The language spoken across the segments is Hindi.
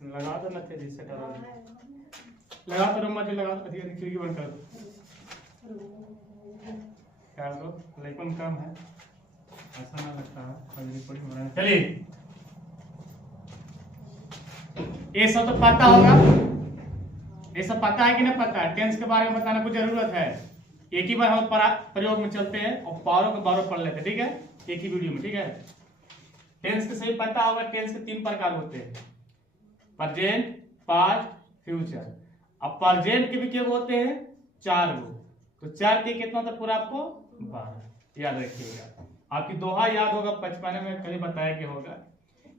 लगा दो ना तेजी से करो, लगा तो रम्मा जी लगा, अधिक खिड़की बंद कर दो, कर दो, लेकिन कम है ऐसा ना लगता है अभी रिकॉर्डिंग हो रहा है। चलिए ये सब तो पता होगा, ये सब पता है कि नहीं पता है? टेंस के बारे में बताने की जरूरत है? एक ही बार हम प्रयोग में चलते हैं और बारों के बारों पढ़ लेते हैं, ठीक है, एक ही वीडियो में, ठीक है। टेंस के सही पता होगा, टेंस के 3 प्रकार होते हैं, प्रेजेंट, पास्ट, फ्यूचर। अब प्रेजेंट के भी क्या होते हैं? 4 गो, तो 4 के कितना होता है पूरा आपको? 12, याद रखिएगा। आपकी दोहा याद होगा, 55 में कहीं बताया क्या होगा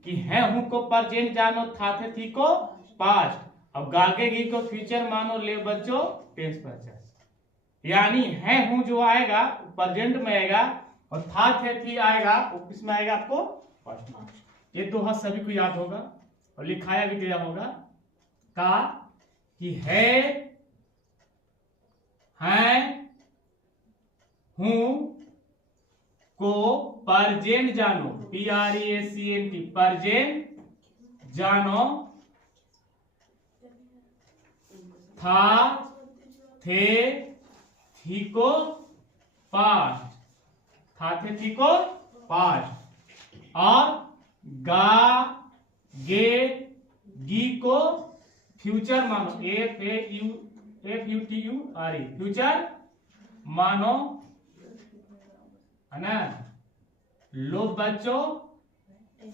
कि है हूं को प्रेजेंट जानो, था थे थी को पास्ट, अब गागेगी को फ्यूचर मानो, ले बच्चों टेंस पहचान। यानी है हूं जो आएगा प्रेजेंट में आएगा, और था थे थी आएगा वो किसमें आएगा? आपको पास्ट में। ये दोहा सभी को याद होगा और लिखाया भी गया होगा का कि है हूं को प्रेजेंट जानो, PRESENT, प्रेजेंट जानो, था थे थी को पास्ट, था थे थी को पास्ट, और गा गे गी को फ्यूचर मानो, FUTURE, फ्यूचर मानो, है ना। लो बच्चों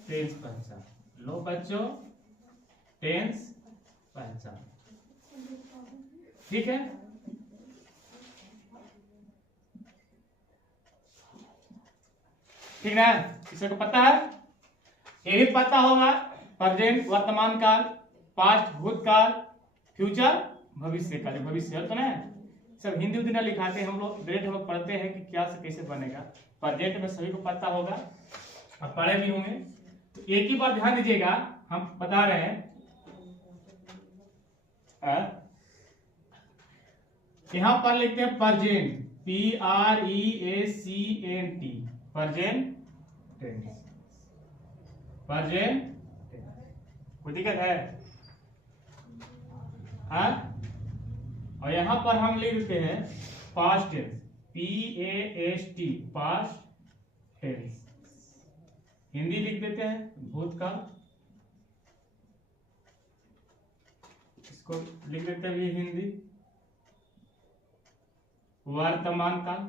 टेंस पहचान, लो बच्चों टेंस पहचान, ठीक है। ठीक ना, किसी को पता है? ये भी पता होगा प्रेजेंट वर्तमान काल, पास्ट भूतकाल, फ्यूचर भविष्य काल, भविष्य तो ना सब हिंदी उर्दू ना लिखाते हैं हम लोग, डायरेक्ट हम लोग पढ़ते हैं कि क्या से कैसे बनेगा। प्रेजेंट में सभी को पता होगा, अब पढ़े भी होंगे। तो एक ही बात ध्यान दीजिएगा, हम बता रहे हैं यहां पर लिखते हैं present, PRESENT, present tense, present कोई दिक्कत है? हाँ? और यहां पर हम लिख देते हैं past tense, PAST, past tense. Hindi लिख देते हैं भूतकाल, इसको लिख देते हैं हिंदी। वर्तमान काल,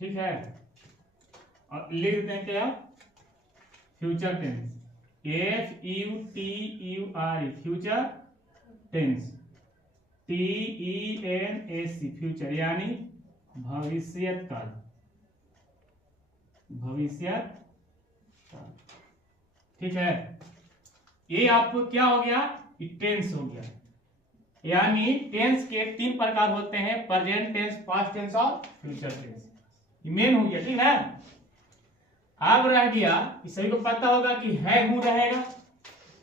ठीक है, और लिख देते हैं क्या? Future tense, FUTURE, future tense, TENS, future यानी भविष्यत काल, भविष्यत काल, ठीक है। ये आपको क्या हो गया? टेंस हो गया। यानी टेंस के 3 प्रकार होते हैं, प्रेजेंट टेंस, पास्ट टेंस और फ्यूचर टेंस। ये मेन हो गया, ठीक है। अब रह गया, इस सभी को पता होगा कि है हूं रहेगा,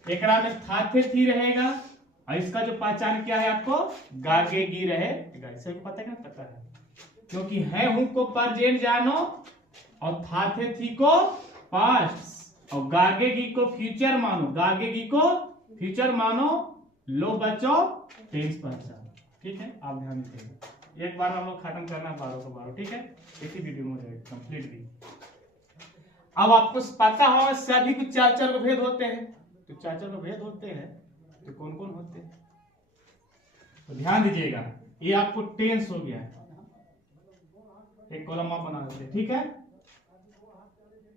एक में था थे थी रहेगा, और इसका जो पहचान क्या है आपको? गागेगी रहेगा। सभी को पता है ना? पता है, क्योंकि है हूं को प्रेजेंट जानो, और था थे थी को पास्ट, और गागेगी को फ्यूचर मानो, गागेगी को फ्यूचर मानो, लो बच्चों टेंस पहचान, ठीक है। आप ध्यान दीजिएगा, एक बार हम लोग खत्म करना 12 को 12, ठीक है, एक ही वीडियो में हो जाएगा कंप्लीट भी। अब आपको पता होगा सभी कुछ 4 को भेद होते हैं, तो 4 को भेद होते हैं, तो कौन कौन होते हैं? तो ध्यान दीजिएगा, ये आपको टेंस हो गया, एक कॉलम आप बना देते हैं, ठीक है,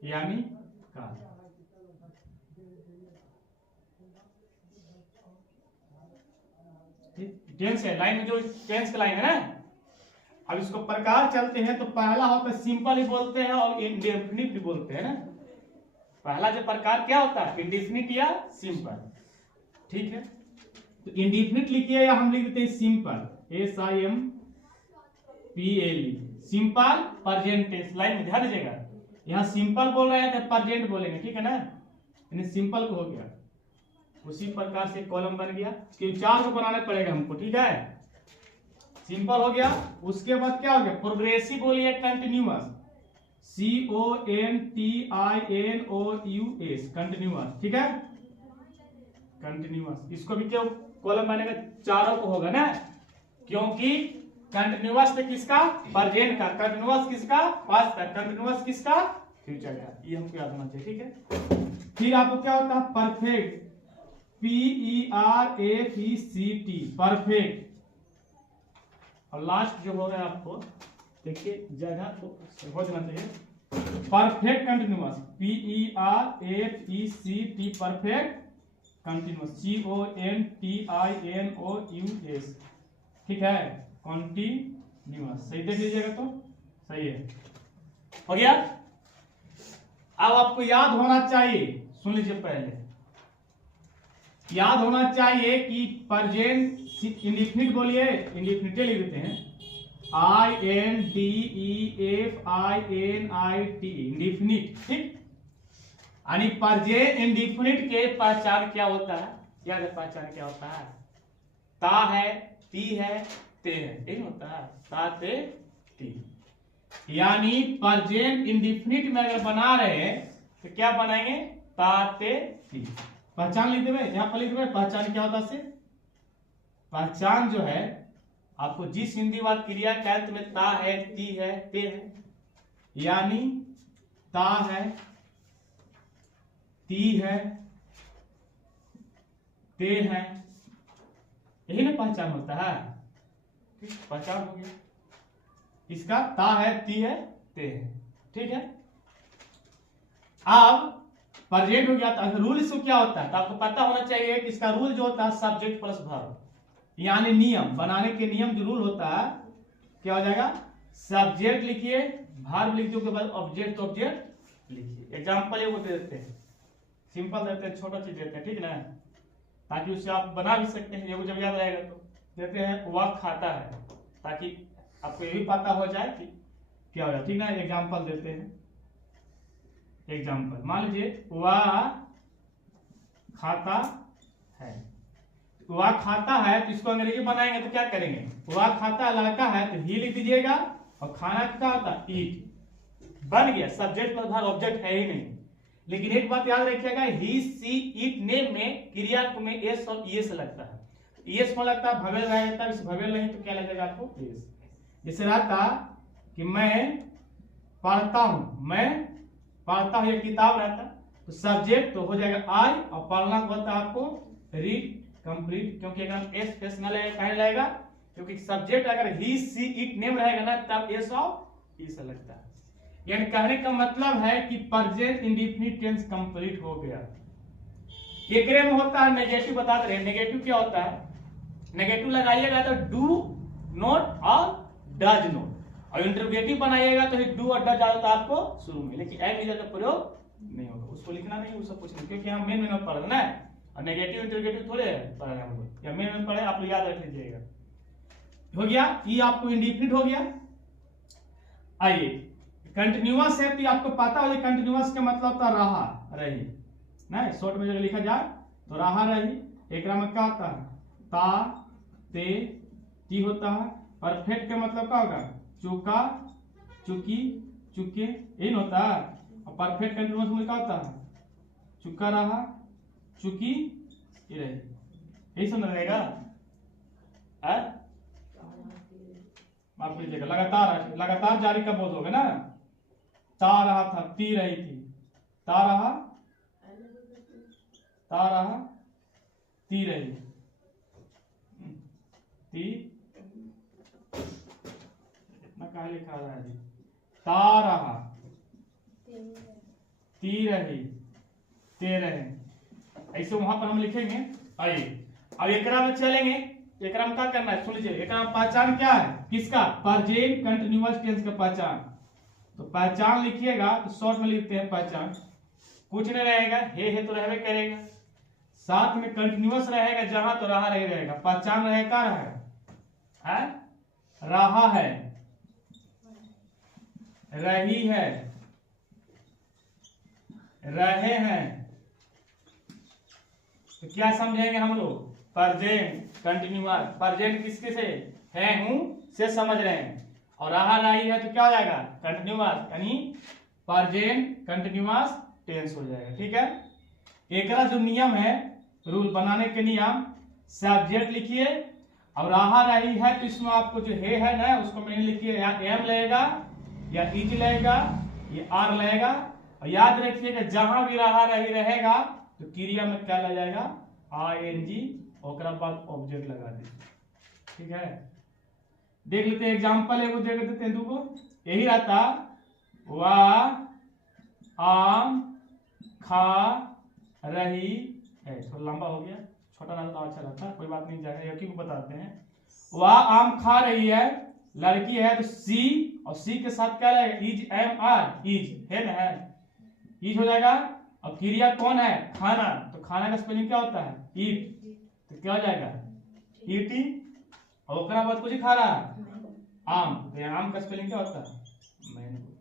यानी काल। टेंस है, लाइन में जो टेंस का लाइन है ना। अब इसको प्रकार चलते हैं, तो पहला होता है सिंपल ही बोलते हैं और इंडेफिनिट भी बोलते हैं ना। पहला जो प्रकार क्या होता है? इंडेफिनिट या सिंपल, ठीक है। तो इंडेफिनिट लिखिए या हम लिख देते हैं simple, SIMPLE, simple present tense. Line में ध्यान दीजिएगा, यहाँ सिंपल बोल रहे हैं तो प्रेजेंट बोलेंगे, ठीक है ना। यानी सिंपल को हो गया, उसी प्रकार से कॉलम बन गया, कि 4 को बनाना पड़ेगा हमको, ठीक है। सिंपल हो गया, उसके बाद क्या हो गया? प्रोग्रेसिव बोलिए कंटिन्यूअस, CONTINOUS, कंटिन्यूअस। ठीक है, कंटिन्यूअस। इसको भी क्यों कॉलम बनेगा, चारों को होगा ना, क्योंकि कंटिन्यूअस पे किसका, प्रेजेंट का, कंटिन्यूअस किसका, पास्ट का, कंटिन्यूअस किसका, फ्यूचर का। ये हमको याद होना चाहिए। ठीक है, फिर आपको क्या होता है, परफेक्ट, PERFECT, परफेक्ट। और लास्ट जो होगा आपको देखिए जगह तो हो जाना चाहिए, perfect continuous, PERFECT, perfect continuous, CONTINOUS। ठीक है, कंटिन्यूअस। सही देख लीजिएगा तो सही है, हो गया। अब आपको याद होना चाहिए, सुन लीजिए, पहले याद होना चाहिए कि प्रेजेंट इंडिफिनिट, बोलिए इंडिफिनिट लिख देते हैं, INDEFINIT, इंडिफिनिट। ठीक, यानी प्रेजेंट इंडिफिनिट के पहचान क्या होता है, क्या है पहचान क्या होता है, ता है, ती है, ते है, यही होता है, ता ते ती। यानी प्रेजेंट इंडिफिनिट में अगर बना रहे हैं तो क्या बनाएंगे, ता ते ती। पहचान लिख देवे, यहां पर लिख देवे पहचान क्या होता है। पहचान जो है आपको जिस हिंदी वाद क्रिया के अंत में ता है, ती है, ते है, यानी ता है, ती है, ते है, यही ना पहचान होता है। पहचान हो गया इसका, ता है, ती है, ते है। ठीक है, अब प्रेजेंट हो गया तो रूल इसको क्या होता है, तो आपको पता होना चाहिए कि इसका रूल जो होता है सब्जेक्ट प्लस वर्ब, यानी नियम बनाने के नियम जो रूल होता है क्या हो जाएगा, सब्जेक्ट लिखिए, वर्ब लिखिए, उसके बाद ऑब्जेक्ट, ऑब्जेक्ट लिखिए। एग्जांपल ये दे देते हैं, सिंपल देते हैं, छोटा चीज देते हैं, ठीक ना, ताकि उससे आप बना भी सकते हैं। ये जब याद रहेगा तो देते हैं वह खाता है, ताकि आपको ये भी पता हो जाए कि क्या हो जाए। ठीक ना, एग्जांपल देते हैं। एग्जांपल मान लीजिए वह खाता है, वह खाता है तो इसको अंग्रेजी बनाएंगे तो क्या करेंगे, वह खाता लड़का है तो ही लिख दीजिएगा, और खाना क्या होता है, ईट। बन गया, सब्जेक्ट प्लस वर्ब, ऑब्जेक्ट है ही नहीं। लेकिन एक बात याद रखिएगा, ही सी इट नेम में क्रिया में एस और ईएस लगता है। ईएस में लगता है भवेल रहेगा, इस भवेल नहीं तो क्या लगेगा आपको, एस। जैसे रहता कि मैं पढ़ता हूं, मैं पढ़ता हूं, ये किताब रहता तो सब्जेक्ट तो हो जाएगा आई, और पढ़ना होता है आपको रीड, कंप्लीट, क्योंकि अगर एस फेस न लगेगा, कहीं लगेगा, क्योंकि सब्जेक्ट अगर ही सी इट नेम रहेगा ना तब एस और ई से लगता है। यानी कहने का मतलब है कि प्रेजेंट इंडेफिनिट टेंस कंप्लीट हो गया। एक में होता है नेगेटिव, बता दे रहे हैं नेगेटिव क्या होता है, नेगेटिव लगाइएगा तो डू नॉट और डज नॉट, और इंटरोगेटिव बनाइएगा तो डू और डज आता है आपको शुरू में, लेकिन एम इधर का प्रयोग नहीं होगा, उसको लिखना नहीं, उसको कुछ नहीं, क्योंकि हम मेन में पढ़ रहे ना, और नेगेटिव इंटरोगेटिव थोड़े पढ़ रहे हैं हम लोग, या मेन में पढ़े, आप लोग याद रख लीजिएगा। हो गया, ये आपको इंडेफिनिट हो गया। आइए कंटिन्यूअस है तो आपको पता हो कंटिन्यूअस का मतलब था रहा, रही ना, शॉर्ट में जो लिखा जाए तो रहा, रही। एक में क्या होता है, ता ते ती होता है। परफेक्ट का मतलब क्या होगा, चुका, चुकी, चुके, यही होता है। और परफेक्ट कंटिन्यूअस में क्या होता है, चुका रहा, चुकी, ये रही, यही समझ रहेगा। माफ कीजिएगा, लगातार, लगातार जारी का बोध होगा ना, ता रहा था, ती रही थी, ता रहा, ता रहा, ती रही, ती, इतना कहा लिखा रहा है जी, ता रहा, ती रही, ते रहे, ऐसे वहां पर हम लिखेंगे। आइए अब एकरा में चलेंगे, एकरा में क्या करना है, सुन लीजिए, एकरा में पहचान क्या है, किसका, प्रेजेंट कंटिन्यूअस टेंस का पहचान। तो पहचान लिखिएगा तो शॉर्ट में लिखते हैं पहचान, कुछ नहीं रहेगा, हे तो रहबे करेगा, साथ में कंटिन्यूअस रहेगा, जहां तो रहा नहीं रहेगा, पहचान रहेगा, है रहा है, रही है, रहे हैं। तो क्या समझेंगे हम लोग, प्रेजेंट कंटिन्यूअस, प्रेजेंट किसके से है, हूं से समझ रहे हैं, और रहा रही है तो क्या हो जाएगा कंटिन्यूअस, यानी प्रेजेंट कंटिन्यूअस टेंस हो जाएगा। ठीक है, एक जो नियम है, रूल बनाने के नियम, सब्जेक्ट लिखिए और रहा रही है तो इसमें आपको जो है ना उसको मैंने लिखिए, या एम लगेगा या इज लगेगा या आर लगेगा। और याद रखिएगा जहां भी रहा रही रहेगा तो क्रिया में क्या लग जाएगा ING और बाद ऑब्जेक्ट लगा दीजिए। ठीक है, देख लेते हैं एग्जांपल एगो देख देते हैं दूगो, यही रहता वाह आम खा रही है, थोड़ा लंबा हो गया, छोटा रहता तो अच्छा रहता, कोई बात नहीं, जाएगा एक ही को बताते हैं। वह आम खा रही है, लड़की है तो सी, और सी के साथ क्या लगेगा इज एम आर, इज है ना, इज हो जाएगा। और क्रिया कौन है खाना, तो खाना का स्पेलिंग क्या होता है ईट, तो क्या हो जाएगा ईटी। और उसके बाद कुछ खा रहा है आम, तो आम का स्पेलिंग क्या होता है मैंगो।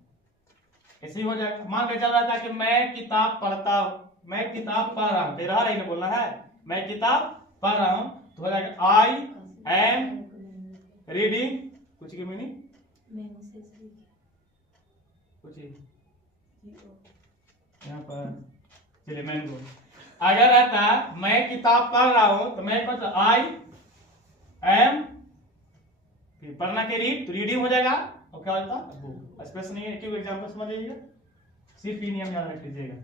ऐसे ही हो जाएगा। मान के चल रहा था कि मैं किताब पढ़ता हूं, मैं किताब पढ़ रहा हूं, रहा रही ना बोलना है, मैं किताब पढ़ रहा हूं, तो हो जाएगा आई एम रीडिंग, कुछ की मीनिंग कुछ यहाँ पर चलिए मैंगो। अगर रहता मैं किताब पढ़ रहा हूं तो मैं कौन सा आई एम, फिर पढ़ना के रीड, तो रीडिंग हो जाएगा, और क्या होता बुक। स्पेस नहीं है, क्यों एग्जांपल समझ लीजिएगा, सिर्फ ही नियम याद रख लीजिएगा,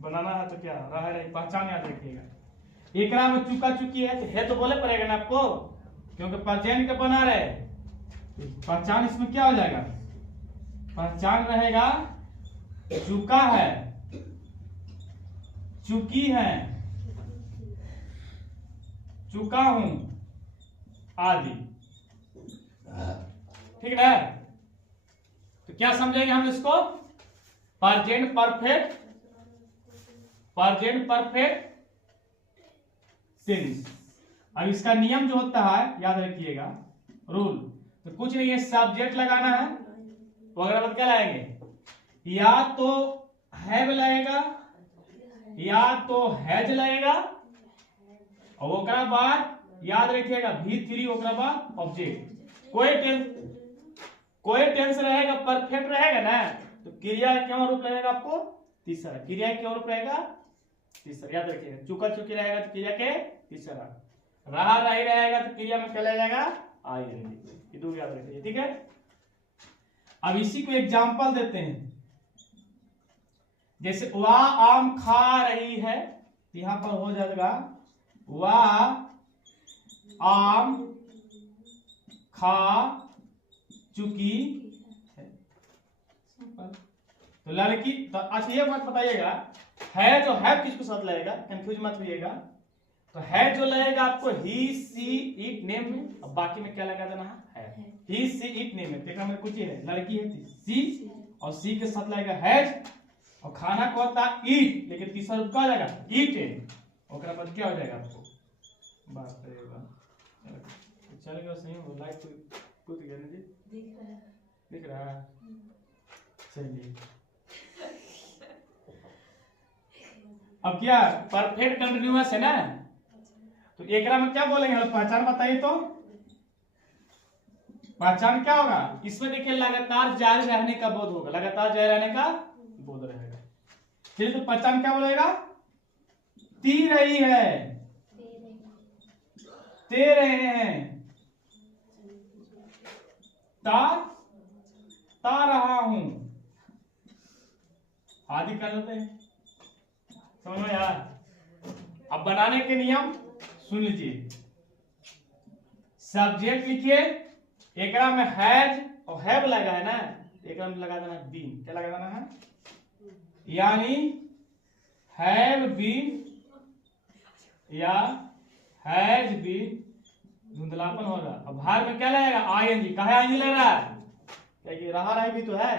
बनाना है तो क्या रहा रही पहचान याद रखिएगा। एक में चुका चुकी है तो बोले पड़ेगा ना आपको, क्योंकि पहचान के बना रहे, पहचान इसमें क्या हो जाएगा, पहचान रहेगा चुका है, चुकी है, चुका हूं आदि। ठीक है, तो क्या समझेंगे हम इसको, present perfect, present perfect tense. अब इसका नियम जो होता है याद रखिएगा, रूल, तो कुछ नहीं है, सब्जेक्ट लगाना है, तो अगर अब क्या लाएंगे, या तो हैव लगेगा या तो हैज लगेगा, और ओकरा बाद याद रखिएगा V3 ओकरा बाद ऑब्जेक्ट। कोई टेंस रहेगा परफेक्ट रहेगा ना, तो क्रिया क्यों रूप रहेगा आपको तीसरा, क्रिया क्यों रूप रहेगा तीसरा, याद रखिएगा। चुका चुकी रहेगा तो क्रिया के तीसरा, रहा रही रहेगा तो क्रिया में क्या लगेगा ING, ये दो याद रखिए। ठीक है, अब इसी को एग्जांपल देते हैं, जैसे वह आम खा रही है, यहां पर हो जाएगा वह आम खा चुकी है। तो लड़की, तो अच्छा ये बात बताइएगा, है जो है किसको साथ लगेगा, कंफ्यूज मत होइएगा। तो है जो लगेगा आपको ही सी इट नेम में, और बाकी में क्या लगा देना है ही सी इट नेम में, देखा कुछ है लड़की है सी, और सी के साथ लगेगा हैज, और खाना को होता है ईट, लेकिन तीसरा रूप क्या हो जाएगा ईट, और बाद क्या हो जाएगा आपको बात करेगा। चलेगा सही हो, लाइट कूद गया ना जी, दिख रहा है, चलिए। अब क्या परफेक्ट कंटिन्यूअस है ना, तो एक में क्या बोलेंगे, पहचान बताइए तो पहचान क्या होगा, इसमें देखिए लगातार जारी रहने का बोध होगा, लगातार जारी रहने का बोध रहेगा। चलिए, तो पहचान क्या बोलेगा, ती रही है, ते रहे हैं, ता रहा हूं आदि कर देते हैं, समझ में यार। अब बनाने के नियम सुन लीजिए, सब्जेक्ट लिखिए, एकरा में हैज और हैव लगा है ना, एकरा में लगा देना बीन, क्या लगा देना है, यानी हैव बीन या हैज बीन, धुंधलापन होगा। अब भाग में क्या लगेगा ING, कहा ING लग रहा है, क्या कि रहा रही भी तो है,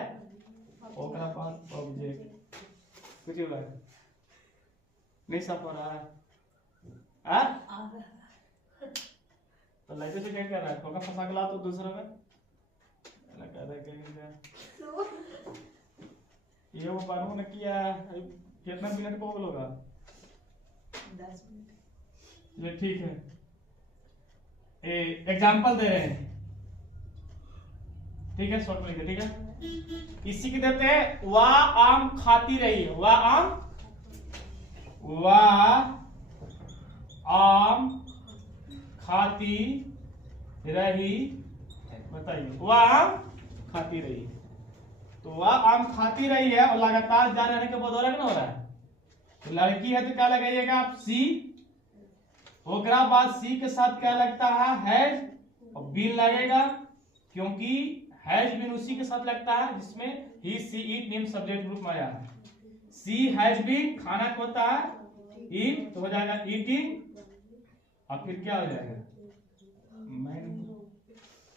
ओकरा पास ऑब्जेक्ट, कुछ होगा नहीं साफ हो रहा है, तो लाइट से क्या कर रहा है, ठोका फंसा के ला तो दूसरा में लगा रहा है, ये वो बानू ने किया, कितना मिनट को होगा 10 मिनट। ये ठीक है, एग्जाम्पल दे रहे हैं, ठीक है, शॉर्ट में लिखिए, ठीक है। इसी के देते हैं वह आम खाती रही है, वह आम खाती रही, बताइए, वह आम खाती रही। तो वह आम खाती रही है और लगातार जारी रहने के बाद हो रहा है। तो लड़की है तो क्या लगाइएगा आप, सी। ओकरा बाद सी के साथ क्या लगता है और बीन लगेगा, क्योंकि हैज बीन उसी के साथ लगता है जिसमें ही सी इट नेम सब्जेक्ट ग्रुप में आया है। सी हैज बीन खाना को होता है, ईट तो हो जाएगा ईटिंग, और फिर क्या हो जाएगा, मैं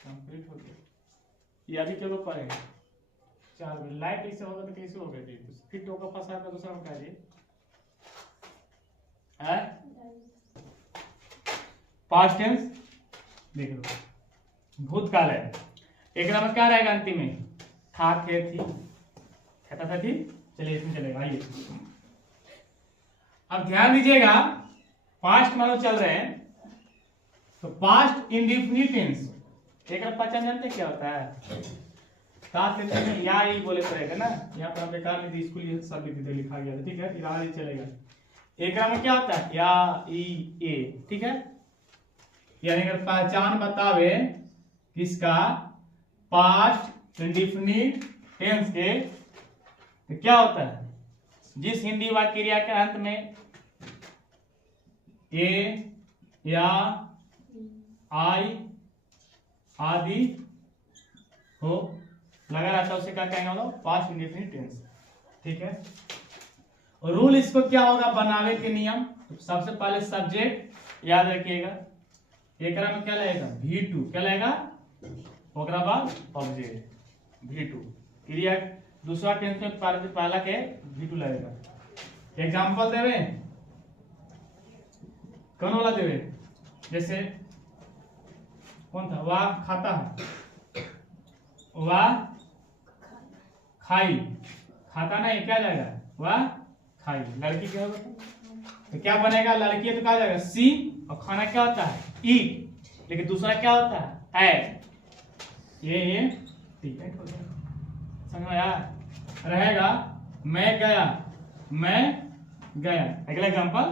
कंप्लीट हो गया। ये अभी क्या लोग पढ़ेंगे 4 बजे लाइट ऐसे होगा तो कैसे होगा जी, फिर टोका फंसा का दूसरा क्या जी है। पास्ट टेंस देख लो, भूतकाल है। एक नंबर क्या रहेगा अंतिम में, था, थे, थी, कहता था, थी। चलिए इसमें चलेगा, आइए अब ध्यान दीजिएगा, पास्ट मानो चल रहे हैं तो पास्ट इंडेफिनिट टेंस एक पहचान जानते क्या होता है, साथ में या ही बोले पड़ेगा ना, यहाँ पर बेकार में स्कूल सब लिखा गया था, ठीक है, यहाँ ही चलेगा। एक में क्या होता है, या ई ए, ठीक है, यानी अगर पहचान बतावे किसका, पास्ट इंडेफिनिट टेंस के, तो क्या होता है, जिस हिंदी वाक्य क्रिया के अंत में ए या आई आदि हो लगा रहता है उसे क्या कहेंगे हम लोग, पास्ट इंडेफिनिट टेंस, ठीक है। और रूल इसको क्या होगा बनावे के नियम, तो सबसे पहले सब्जेक्ट याद रखिएगा, एक में क्या लगेगा V2, क्या लगेगा, ओकरा बाद ऑब्जेक्ट V2, क्रिया दूसरा टेंस में पहला के V2 लगेगा। एग्जांपल देवे, कौन वाला देवे, जैसे कौन था, वाह खाता है, वाह खाई, खाता नहीं क्या जाएगा, वाह खाई। लड़की क्या होगा तो क्या बनेगा, लड़की है तो क्या जाएगा सी, और खाना क्या होता है ईट, लेकिन दूसरा क्या होता है ये ठीक है, समझ में आया, रहेगा मैं गया। अगला एग्जांपल,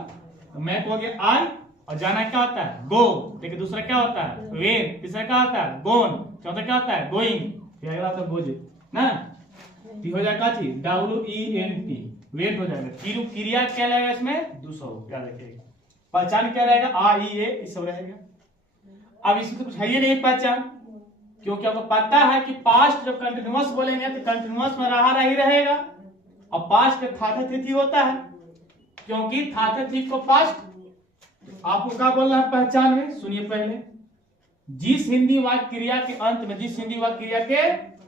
तो मैं को हो गया आई, और जाना क्या होता है गो, लेकिन दूसरा क्या होता है वेन, तीसरा क्या होता है गोन, चौथा क्या होता है गोइंग, फिर अगला होता है गोज ना, हो जाएगा WENT, वेट हो जाएगा। क्रिया क्या लगेगा इसमें, दूसरा याद रखिएगा। पहचान क्या रहेगा, आ ई ए, इस सब रहेगा। अब इसमें तो कुछ है ही नहीं पहचान, क्योंकि आपको पता है कि पास्ट जब कंटिन्यूअस बोलेंगे तो कंटिन्यूअस में रहा ही रहेगा, और पास्ट का था तिथि होता है, क्योंकि था तिथि को पास्ट आपको क्या बोलना है पहचान में, सुनिए पहले, जिस हिंदी वाक्य क्रिया के अंत में, जिस हिंदी वाक्य क्रिया के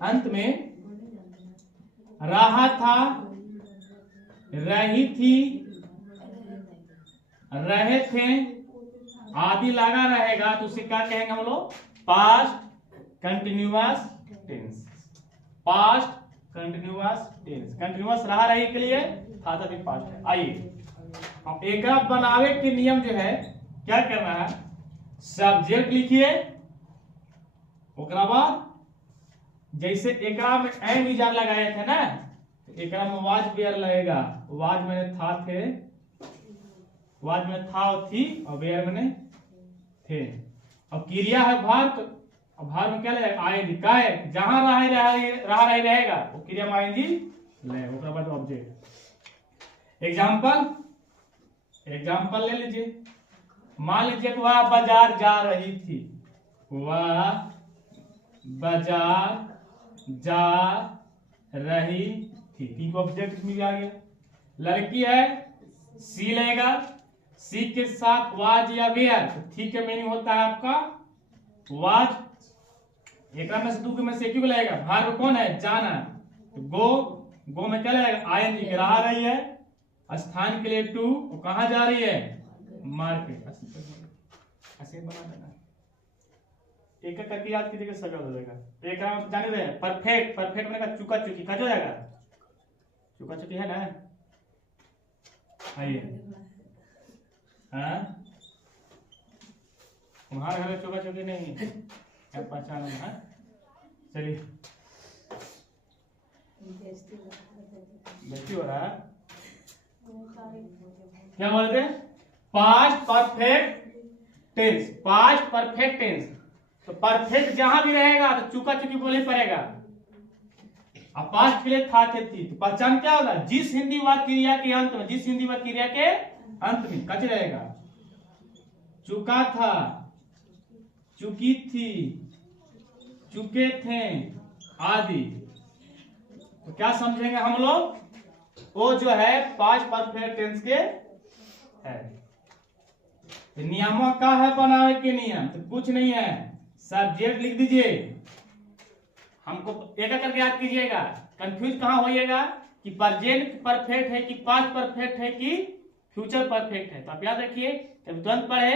अंत में रहा था, रही थी, रहे थे आदि लगा रहेगा तो उसे क्या कहेंगे हम लोग, past continuous tense, past continuous tense, continuous रहा रही के लिए था भी पास्ट है। आइए अब एक बनावे के नियम जो है क्या करना है, सब्जेक्ट लिखिए, ओकरा बाद जैसे एकरा में एन विजार लगाए थे ना, एकरा में वाज बेयर लगेगा, वाज में था थे, वाज में था और थी, और बेयर में थे, और क्रिया है भार, तो भार में क्या लगेगा आईएनजी, का है जहां रहा रहेगा वो क्रिया में आईएनजी लगेगा, ओकरा बाद ऑब्जेक्ट। एग्जांपल ले लीजिए, मान लीजिए कि वह बाजार जा रही थी, वह बाजार जा रही थी, ठीक ऑब्जेक्ट इसमें भी आ गया। लड़की है सी लेगा, सी के साथ वाज या वेयर, थी के मीनिंग होता है आपका वाज, एक में से दो में से एक लगेगा, भाग कौन है जाना, तो गो में क्या लगेगा आईएनजी, रहा रही है, स्थान के लिए टू, कहां जा रही है मार्केट, ऐसे बना देना, एक एक करके याद कीजिएगा, सजा हो जाएगा। एक जाने रहे परफेक्ट, परफेक्ट मैंने चुका चुकी, कट हो जाएगा, चुका चुकी है ना, आइए तुम्हारे घर में चुका चुकी नहीं है, क्या पहचान है, चलिए बेइज्जती हो रहा है। क्या बोलते हैं? Past perfect tense. Past perfect tense, तो परफेक्ट जहां भी रहेगा तो चुका चुकी बोलना पड़ेगा। अब पास्ट के लिए था थे थी, तो पहचान क्या होगा? जिस हिंदी वाक्य क्रिया के अंत में, जिस हिंदी वाक्य क्रिया के अंत में कच रहेगा। चुका था, चुकी थी, चुके थे आदि। तो क्या समझेंगे हम लोग? वो जो है पास्ट परफेक्ट टेंस के है। नियमों का है बनावे के नियम, तो कुछ नहीं है, सब्जेक्ट लिख दीजिए। हमको एक एक करके याद कीजिएगा। कंफ्यूज कहां होइएगा कि प्रेजेंट परफेक्ट है कि पास्ट परफेक्ट है कि फ्यूचर परफेक्ट है। तो आप याद रखिए, जब तुरंत पढ़े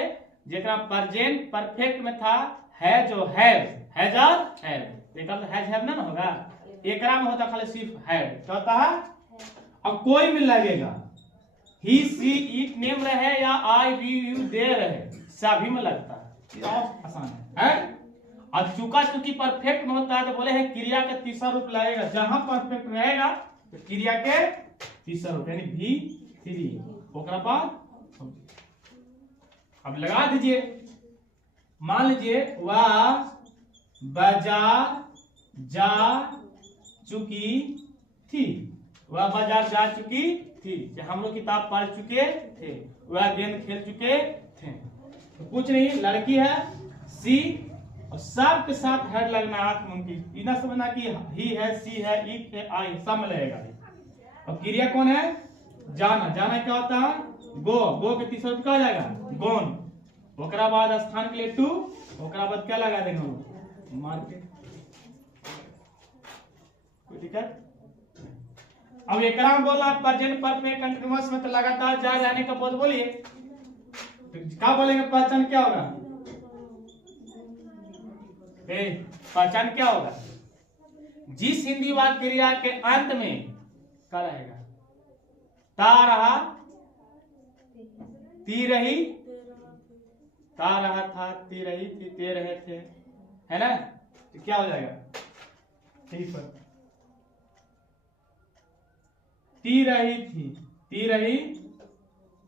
जेकरा प्रेजेंट परफेक्ट में था है जो हैज और हैव, एक हैज हैव ना होगा, एकरा में होता खाली सिर्फ हैड। क्या होता है? अब कोई भी लगेगा, ही सी इट नेम रहे या आई वी यू दे रहे, सभी में लगता है। आसान है। और चुका चुकी परफेक्ट में होता है तो बोले है क्रिया का तीसरा रूप लगेगा। जहां परफेक्ट रहेगा तो क्रिया के तीसरा रूप यानी भी थ्री। ओकरा बाद अब लगा दीजिए। मान लीजिए वह बाजार जा चुकी थी, वह बाजार जा चुकी थी। हम लोग किताब पढ़ चुके थे, वह गेंद खेल चुके थे। तो कुछ नहीं, लड़की है सी और सब के साथ हेड लगना आंख मुमकिन। इतना समझना कि ही है, सी है, इट है, आई सब में लगेगा। और क्रिया कौन है? जाना। जाना क्या होता है? गो। गो के तीसरा रूप क्या हो जाएगा? गोन। ओकरा बाद स्थान के लिए टू, ओकरा बाद क्या लगा देंगे हम लोग? मार्केट। कोई दिक्कत? अब एक बोला प्रेजेंट परफेक्ट कंटीन्यूअस में तो लगातार जा रहने का बोध बोलिए, तो क्या बोलेंगे? पहचान क्या होगा? पहचान क्या होगा? जिस हिंदी वाक्य क्रिया के अंत में क्या रहेगा? ता रहा, ती रही, ता रहा था, ती रही थी, ते रहे थे, है ना? तो क्या हो जाएगा? ठीक है, ती रही थी, ती रही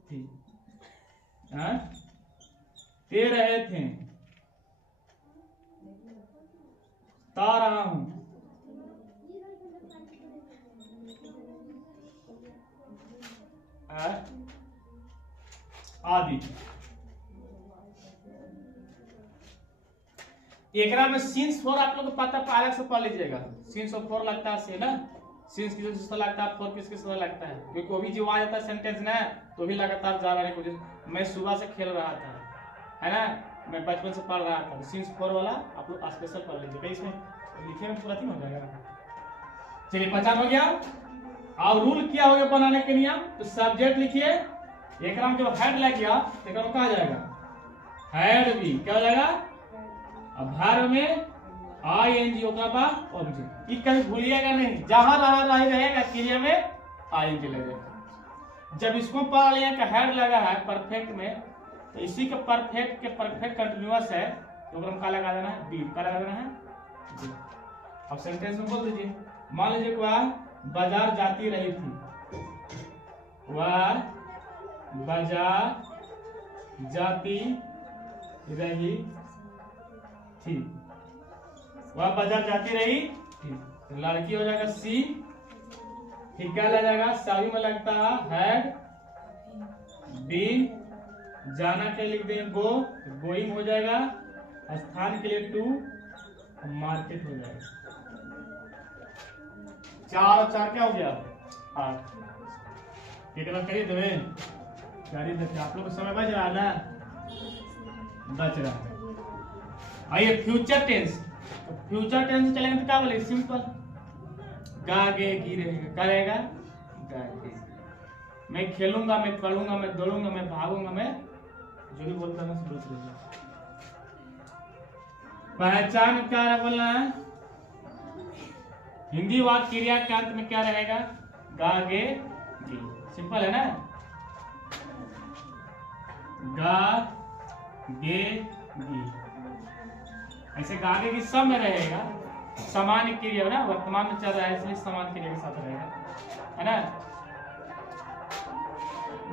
थी, ते रहे थे, ता रहा हूं, आदि। एकरा में सीन्स फोर आप लोग को पता अलग से पढ़ लीजिएगा। सीन्स और फोर लगता है ना, सीन्स किस किस लगता है, फोर किस किस लगता है, क्योंकि वो भी जो आ जाता है सेंटेंस ना तो भी लगातार जा रहा है। मैं सुबह से खेल रहा था, है ना, मैं बचपन से पढ़ रहा था, तो सीन्स फोर वाला आप लोग स्पेशल पढ़ लीजिएगा, इसमें लिखने में थोड़ा हो जाएगा। चलिए पहचान हो गया। और रूल क्या हो गया बनाने के नियम? तो सब्जेक्ट लिखिए, एक में जो हेड लग गया तो कहा जाएगा हेड भी, क्या हो जाएगा? अब वर्ब में आई एन जी ओकरा बाद ऑब्जेक्ट। ई कभी भूलिएगा नहीं, जहां रहेगा क्रिया में आई एन जी लगेगा। जब इसको पढ़ लिया कि हेड लगा है परफेक्ट में, तो इसी के परफेक्ट कंटीन्यूअस है तो ओकरा में क्या लगा देना है? बी। क्या लगा देना है? अब सेंटेंस में बोल दीजिए। मान लीजिए कि वह बाजार जाती रही थी, वह बाजार जाती रही थी, वह बाजार जाती रही थी। तो लड़की हो जाएगा सी। फिर क्या लग जाएगा? सभी में लगता है हैड बीन। जाना के लिख देंगे गो, गोइंग हो जाएगा। स्थान के लिए टू, मार्केट हो जाएगा। 4 और 4 क्या हो गया? 8। कितना करिए देवे जारी देखिए, आप लोग को समय बच रहा है ना? बच रहा है। आइए फ्यूचर टेंस। तो फ्यूचर टेंस चलेंगे तो क्या बोलेंगे? सिंपल गागे गी रहेगा। क्या रहेगा? गागे। मैं खेलूंगा, मैं पढ़ूंगा, मैं दौड़ूंगा, मैं भागूंगा, मैं जो भी बोलता हूँ बोलते रहिए। पहचान क्या बोलना है? हिंदी वाक्य क्रिया के अंत में क्या रहेगा? गा गे गी। सिंपल है ना? गा गे गी, ऐसे गा गे गी सब में रहेगा। सामान्य क्रिया ना, वर्तमान में चल रहा है इसलिए सामान्य क्रिया के साथ रहेगा, है ना।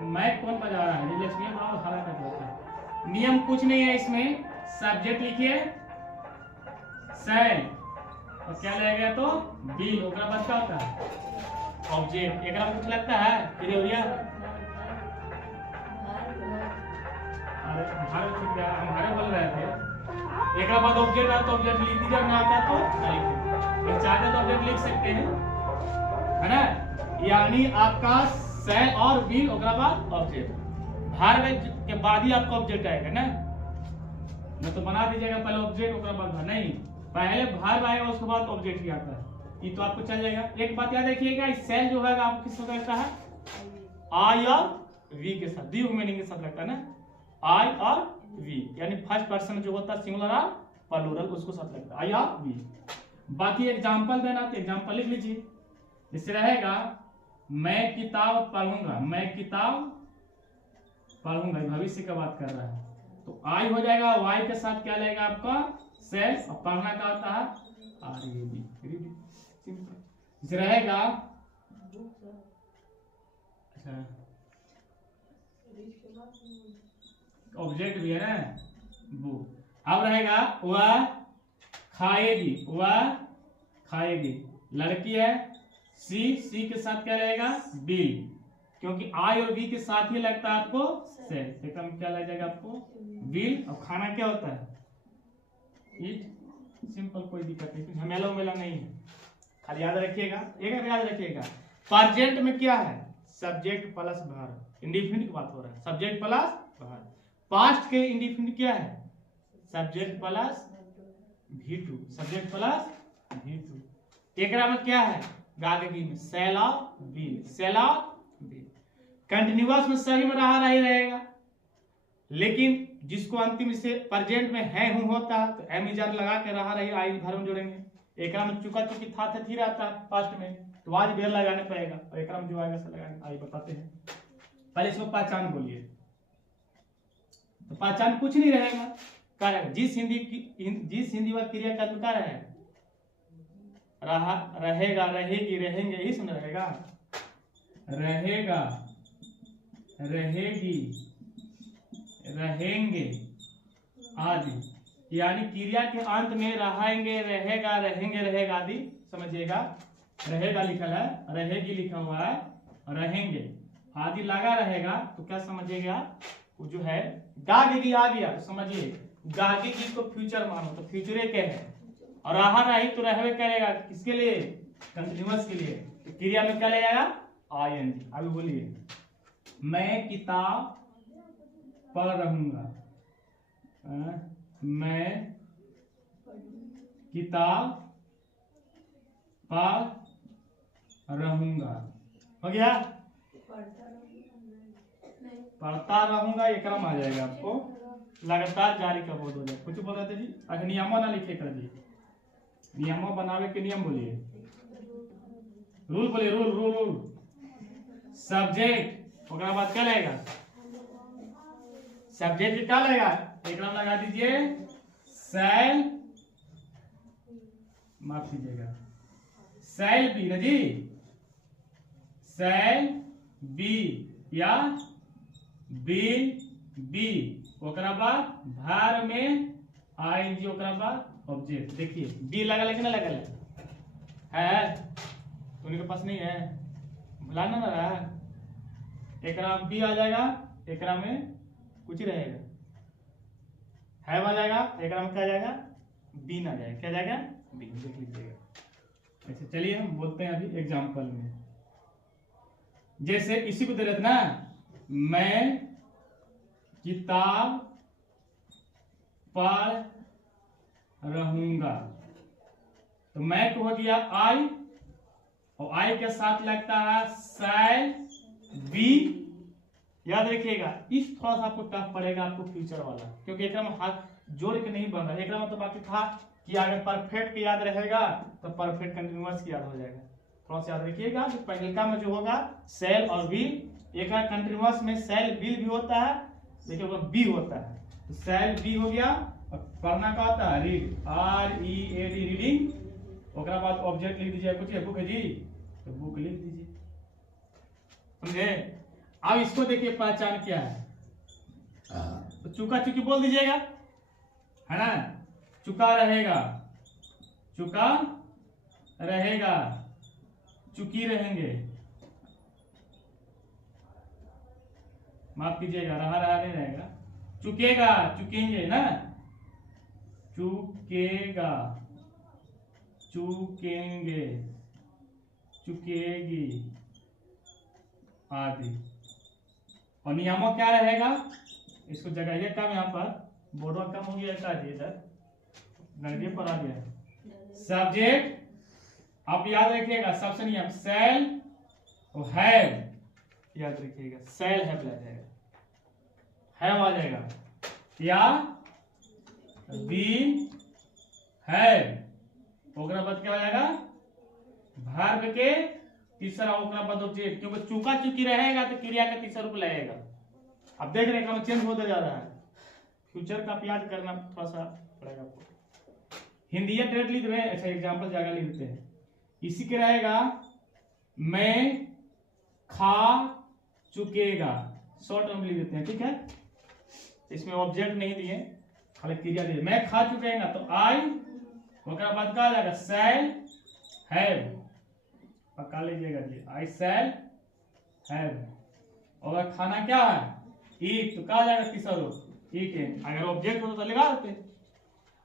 मैं कौन बजा रहा है, लक्ष्मी और हरा कर देता है। नियम कुछ नहीं है इसमें, सब्जेक्ट लिखिए सेल और क्या लगेगा तो बिल, ओकरा बाद क्या होता है ऑब्जेक्ट। एकरा में कुछ लगता है क्रिया, अरे हमारे छूट गया, हमारे बोल रहे थे। एक बाद ऑब्जेक्ट आता तो ऑब्जेक्ट लिख दीजिए, ना आता तो लिख चाहते तो ऑब्जेक्ट लिख सकते हैं, है ना। यानी आपका सेल और बिल ओकरा बाद ऑब्जेक्ट, भार के बाद ही आपका ऑब्जेक्ट आएगा ना। न तो बना दीजिएगा पहले ऑब्जेक्ट ओकरा बाद भार, नहीं, पहले भार आएगा उसके बाद ऑब्जेक्ट ही आता है, ये तो आपको चल जाएगा। एक बात याद रखिएगा, इस सेल जो है आपको किस वक्त लगता है, आई और वी के साथ, दी मीनिंग के साथ लगता है ना, आई और वी, यानी फर्स्ट पर्सन जो होता है सिंगुलर और प्लूरल उसको साथ लगता है आई और वी। बाकी एग्जांपल देना तो एग्जांपल लिख लीजिए, इससे रहेगा मैं किताब पढ़ूंगा, मैं किताब पढ़ूंगा, भविष्य का बात कर रहा है तो आई हो जाएगा, वाई के साथ क्या लगेगा आपका सेल, और पढ़ना का होता है आर ए बी, रहेगा। अच्छा ऑब्जेक्ट भी है ना बुक। अब रहेगा वह खाएगी, वह खाएगी, लड़की है सी, सी के साथ क्या रहेगा बिल, क्योंकि आई और बी के साथ ही लगता है आपको सेल, एकदम क्या लग जाएगा आपको बिल। और खाना क्या होता है ईट, सिंपल, कोई दिक्कत नहीं, झमेला उमेला नहीं है, खाली याद रखिएगा। एक याद रखिएगा प्रेजेंट में क्या है सब्जेक्ट प्लस वर्ब, इंडिफिनिट की बात हो रहा है, सब्जेक्ट प्लस वर्ब। पास्ट के इंडिफिनिट क्या है subject plus V2, subject plus V2। एकरा में क्या है गागगी में सेल ऑफ बिल, सेल ऑफ बिल। कंटिन्यूअस में सभी में रहा रही रहेगा, लेकिन जिसको अंतिम से प्रेजेंट में है हूं होता है तो एम इजर लगा के रहा रही आई भर में जोड़ेंगे। एकरा में चुका चुकी था थी रहता है पास्ट में तो आज बेर लगाने पड़ेगा, और एकरा में जो आएगा से लगाने आई बताते हैं। पहले इसको पहचान बोलिए, तो पहचान कुछ नहीं रहेगा, क्या रहेगा जिस हिंदी व क्रिया का क्या रहेगा रहा, रहेगा, रहेगी, रहेंगे, यही समझ रहेगा, रहेगा, रहेगी, रहेंगे आदि, यानी क्रिया के अंत में रहेंगे, रहेगा, रहेंगे, रहेगा आदि समझिएगा। रहेगा लिखा है, रहेगी लिखा हुआ है, रहेंगे आदि लगा रहेगा तो क्या समझिएगा वो जो है गागेगी आ गया तो समझिए गागेगी को फ्यूचर मानो तो फ्यूचरे के है, और रहा रही तो रहवे करेगा किसके लिए कंटिन्यूअस के लिए, तो क्रिया में क्या लगेगा आईएनजी। अभी बोलिए मैं किताब पढ़ रहूंगा, मैं किताब पढ़ रहूंगा, हो गया। पढ़ता रहूंगा ये क्रम आ जाएगा आपको, लगातार जारी का बोध हो जाए। कुछ बोल रहे थे जी, अच्छा नियमों ना लिखे कर दिए, नियमों बनावे के नियम बोलिए, रूल बोलिए, रूल रूल रूल। सब्जेक्ट ओकरा बाद क्या लगेगा सब्जेक्ट क्या लगेगा, एक नाम लगा दीजिए सेल, माफ कीजिएगा सेल बी ना जी, सेल बी या बिल बी, ओकरा बाद भार में आईएनजी, ओकरा बाद ऑब्जेक्ट। देखिए बी लगा लेकिन ना लगा है तो उनके पास नहीं है, भुलाना ना रहा, एकरा बी आ जाएगा, एकरा में कुछ ही रहेगा, है आ जाएगा, एकरा में क्या आ जाएगा बी ना जाएगा, क्या जाएगा बी, देख लीजिएगा। ऐसे चलिए हम बोलते हैं अभी एग्जांपल में, जैसे इसी को दे रहे थे ना, मैं किताब पढ़ रहूंगा, तो मैं को हो गया आई, और आई के साथ लगता है सेल बी। याद रखिएगा इस थोड़ा सा आपको टफ पड़ेगा आपको फ्यूचर वाला, क्योंकि एक हाथ जोड़ के नहीं बन रहा, एक मतलब बाकी था कि अगर परफेक्ट की याद रहेगा तो परफेक्ट कंटिन्यूअस की याद हो जाएगा। थोड़ा सा याद रखिएगा, जो पहले में जो होगा सेल और बिल, एक कंटिन्यूअस में सेल बिल भी होता है लेकिन वो बी होता है, तो सेल बी हो गया, और पढ़ना का होता है read, R E A D, reading, ओकरा बाद ऑब्जेक्ट लिख दीजिए, कुछ है बुक है जी तो बुक लिख दीजिए, समझे। अब इसको देखिए पहचान क्या है, तो चुका चुकी बोल दीजिएगा, है ना। चुका रहेगा, चुका रहेगा, चुकी रहेंगे, माफ कीजिएगा, रहा रहा नहीं रहेगा, चुकेगा, चुकेंगे ना, चुकेगा, चुकेंगे, चुकेगी आदि। और नियमों क्या रहेगा, इसको जगाइए कम, यहाँ पर बोर्ड कम हो गया था जी, इधर नजदीक पर आ गया। सब्जेक्ट आप याद रखिएगा, सबसे नियम सेल और हैव याद रखिएगा, सेल हैव लग जाएगा, हैव आ जाएगा, या बी हैव। ओकरा बाद क्या हो जाएगा, वर्ब के तीसरा ओकरा बाद ऑब्जेक्ट, क्योंकि चुका चुकी रहेगा तो क्रिया का तीसरा रूप लगेगा। अब देख रहे हैं चेंज होता जा रहा है, फ्यूचर का याद करना थोड़ा सा पड़ेगा आपको। हिंदी डायरेक्ट लिख रहे हैं, अच्छा एग्जांपल जगह लिख देते हैं, इसी के रहेगा मैं खा चुकेगा, शॉर्ट में लिख देते हैं, ठीक है। इसमें ऑब्जेक्ट नहीं दिए, खाली क्रिया दिए, मैं खा चुकेगा तो आई, ओकरा बाद क्या आ जाएगा शैल हैव, पक्का लीजिएगा जी, आई शैल हैव। और खाना क्या है ईट, तो क्या आ जाएगा तीसरा रूप ईट, अगर ऑब्जेक्ट हो तो लगा देते।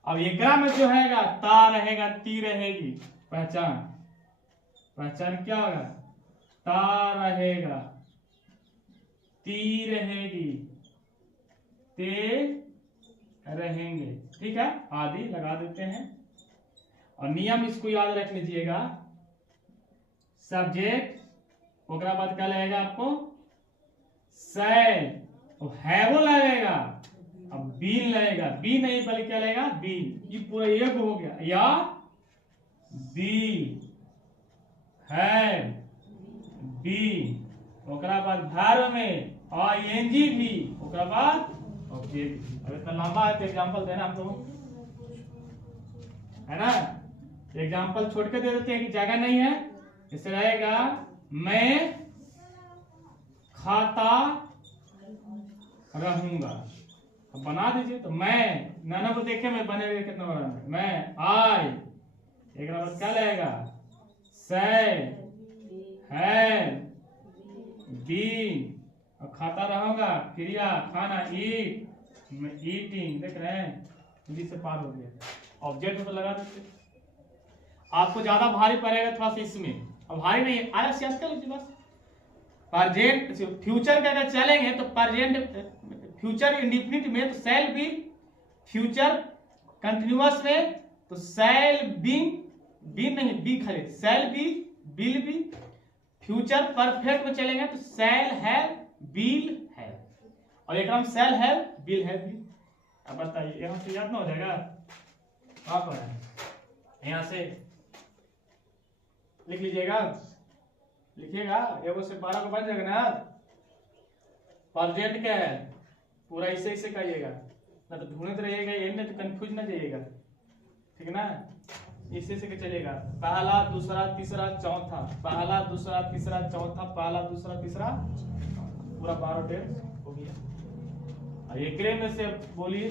अब एकरा में जो है ता रहेगा, ती रहेगी, पहचान, पहचान क्या होगा, ता रहेगा, ती रहेगी, ते रहेंगे, ठीक है, आदि लगा देते हैं। और नियम इसको याद रख लीजिएगा, सब्जेक्ट ओकरा बाद क्या लगेगा आपको सेल, और हैवो लगेगा, अब बीन लगेगा, बी नहीं बल्कि क्या लगेगा बीन, ये पूरा एक हो गया, या बी हैव बी, ओकरा बाद वर्ब में आईएनजी भी, ओकरा बाद ऑब्जेक्ट। अब इतना लंबा है तो एग्जांपल देना हमको, है ना, एग्जांपल छोड़ के दे देते हैं कि जगह नहीं है। इससे रहेगा मैं खाता रहूंगा, अब बना दीजिए, तो मैं नाना को देखे मैं बनेगा कितना बड़ा, मैं आई, एक बाद क्या लगेगा से है बीन, और खाता रहूंगा क्रिया खाना ईट, मैं ईटिंग, देख रहे हैं हिंदी से पार हो गया, ऑब्जेक्ट तो लगा देते। आपको ज्यादा भारी पड़ेगा थोड़ा सा इसमें, अब भारी नहीं है, आया सियास कर लीजिए बस। प्रेजेंट फ्यूचर का अगर चलेंगे तो प्रेजेंट फ्यूचर इंडिफिनिट में तो शैल बी, फ्यूचर कंटिन्यूअस में तो शैल बीइंग, बी नहीं बी खाली, shall be will be. Future perfect में चलेंगे तो शैल हैव विल हैव, और एक नाम शैल हैव विल हैव भी। अब बताइए यहाँ से याद ना हो जाएगा, कहाँ पर है, यहाँ से लिख लीजिएगा, लिखिएगा, एगो से 12 को बन जाएगा ना। प्रेजेंट क्या है, पूरा इसे इसे कहिएगा, ना तो ढूंढते रहिएगा, ये नहीं तो कंफ्यूज ना जाइएगा, ठीक है ना, इसे से चलेगा, पहला दूसरा तीसरा चौथा, पहला दूसरा तीसरा चौथा, पहला दूसरा तीसरा, पूरा 12 टेंस हो गया। एक में से बोलिए